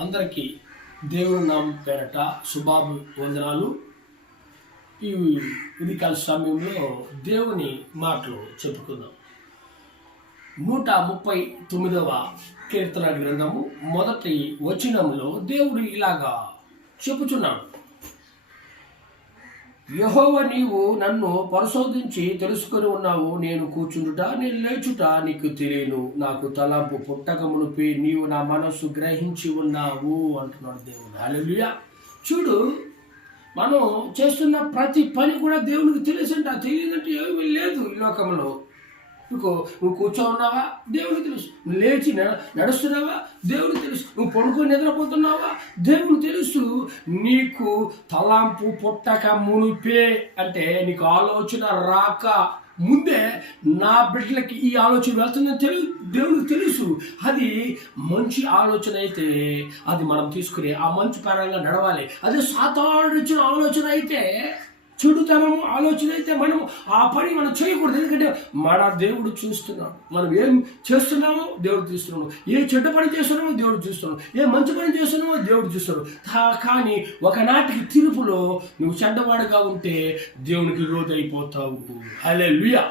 అందరికీ దేవుని నామం పేరట శుభాభి వందనాలు. ఈ ఉదయకాల సమయంలో దేవుని మాటలు చెప్పుకుందాం. 139వ కీర్తన గ్రంథము మొదటి వచనంలో దేవుడు ఇలాగా చెప్పుచున్నాడు. యెహోవా, నీవు నన్ను పరిశోధించి తెలుసుకొని ఉన్నావు. నేను కూర్చుండుట, నేను లేచుట నీకు తెలియను. నాకు తలంపు పుట్టక మునిపే నీవు నా మనస్సు గ్రహించి ఉన్నావు అంటున్నాడు దేవుడు. హల్లెలూయా. చూడు, మనం చేస్తున్న ప్రతి పని కూడా దేవునికి తెలుసంట. తెలియదంటే ఏమీ లేదు ఈ లోకంలో. నువ్వు కూర్చో ఉన్నావా, దేవునికి తెలుసు. నువ్వు లేచి నడుస్తున్నావా, దేవునికి తెలుసు. నువ్వు పడుకొని నిద్రపోతున్నావా, దేవునికి తెలుసు. నీకు తలాంపు పుట్టక మునిపే అంటే నీకు ఆలోచన రాక ముందే నా బిడ్డలకి ఈ ఆలోచన వెళ్తుందని దేవునికి తెలుసు. అది మంచి ఆలోచన అయితే అది మనం తీసుకుని ఆ మంచి పరంగా నడవాలి. అదే సాతానుడు ఇచ్చిన ఆలోచన అయితే, చెడుతనము ఆలోచన అయితే మనం ఆ పని మనం చేయకూడదు. ఎందుకంటే మన దేవుడు చూస్తున్నాడు. మనం ఏం చేస్తున్నామో దేవుడు చూస్తున్నాము. ఏ చెడ్డ పని చేస్తున్నామో దేవుడు చూస్తున్నాడు. ఏ మంచి పని చేస్తున్నామో దేవుడు చూస్తున్నాడు. కానీ ఒకనాటికి తీర్పులో నువ్వు చెడ్డవాడుగా ఉంటే దేవునికి విరోధి అయిపోతావు. హల్లెలూయా.